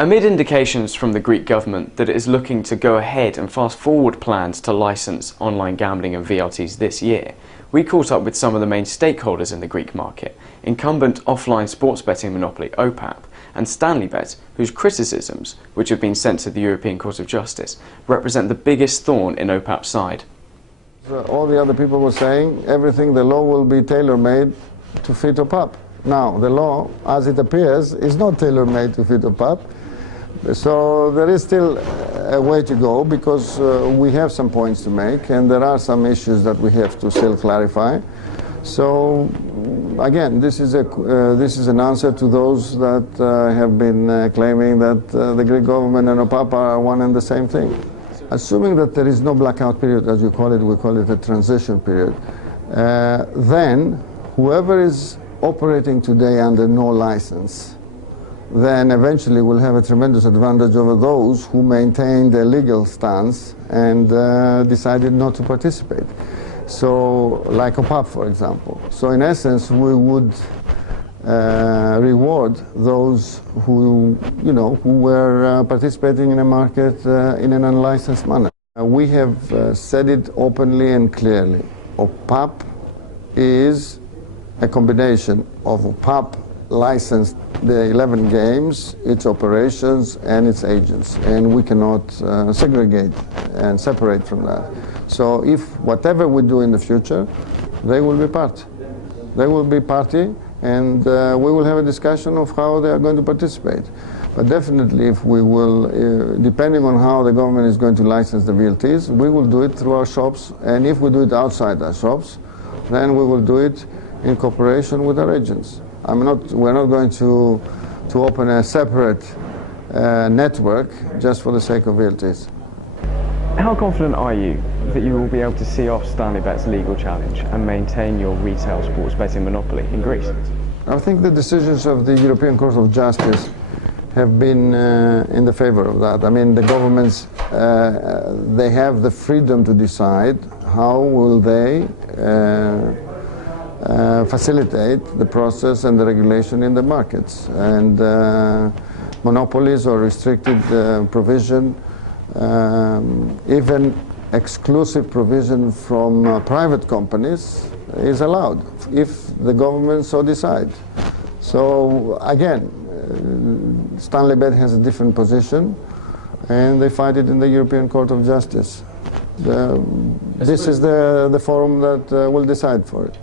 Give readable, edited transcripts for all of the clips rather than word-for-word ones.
Amid indications from the Greek government that it is looking to go ahead and fast forward plans to license online gambling and VLTs this year, we caught up with some of the main stakeholders in the Greek market, incumbent offline sports betting monopoly ОΠΑΠ and Stanleybet, whose criticisms, which have been sent to the European Court of Justice, represent the biggest thorn in ΟΠΑP's side. All the other people were saying everything, the law will be tailor-made to fit ΟΠΑΠ. Now, the law, as it appears, is not tailor-made to fit ΟΠΑΠ. So there is still a way to go, because we have some points to make and there are some issues that we have to still clarify. So again, this is an answer to those that have been claiming that the Greek government and ΟΠΑΠ are one and the same thing. Assuming that there is no blackout period, as you call it, we call it a transition period, then whoever is operating today under no license then eventually will have a tremendous advantage over those who maintained a legal stance and decided not to participate. So, like ΟΠΑΠ, for example. So in essence, we would reward those who were participating in a market in an unlicensed manner. We have said it openly and clearly. ΟΠΑΠ is a combination of ΟΠΑΠ licensed the 11 games, its operations and its agents, and we cannot segregate and separate from that. So if whatever we do in the future, they will be part. They will be party, and we will have a discussion of how they are going to participate. But definitely, if we will, depending on how the government is going to license the VLTs, we will do it through our shops, and if we do it outside our shops, then we will do it in cooperation with our agents. We're not going to open a separate network just for the sake of VLTs. How confident are you that you will be able to see off Stanleybet's legal challenge and maintain your retail sports betting monopoly in Greece? I think the decisions of the European Court of Justice have been in the favor of that. I mean, the governments, they have the freedom to decide how will they facilitate the process and the regulation in the markets. And monopolies or restricted provision, even exclusive provision from private companies is allowed if the government so decide. So again, Stanleybet has a different position and they fight it in the European Court of Justice. This is the forum that will decide for it.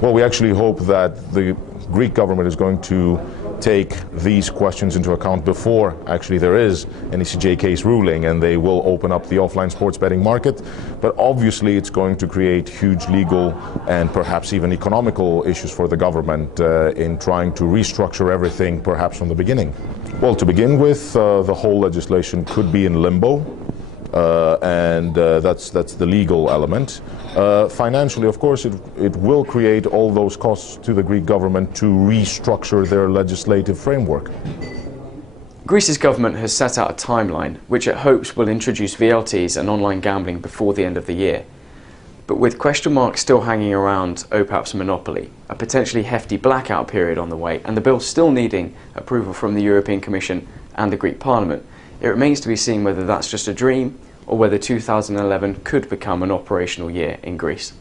Well, we actually hope that the Greek government is going to take these questions into account before actually there is an ECJ case ruling, and they will open up the offline sports betting market. But obviously it's going to create huge legal and perhaps even economical issues for the government in trying to restructure everything perhaps from the beginning. Well, to begin with, the whole legislation could be in limbo. That's the legal element. Financially, of course, it will create all those costs to the Greek government to restructure their legislative framework. Greece's government has set out a timeline which it hopes will introduce VLTs and online gambling before the end of the year. But with question marks still hanging around ΟΠΑΠ's monopoly, a potentially hefty blackout period on the way, and the bill still needing approval from the European Commission and the Greek Parliament, it remains to be seen whether that's just a dream or whether 2011 could become an operational year in Greece.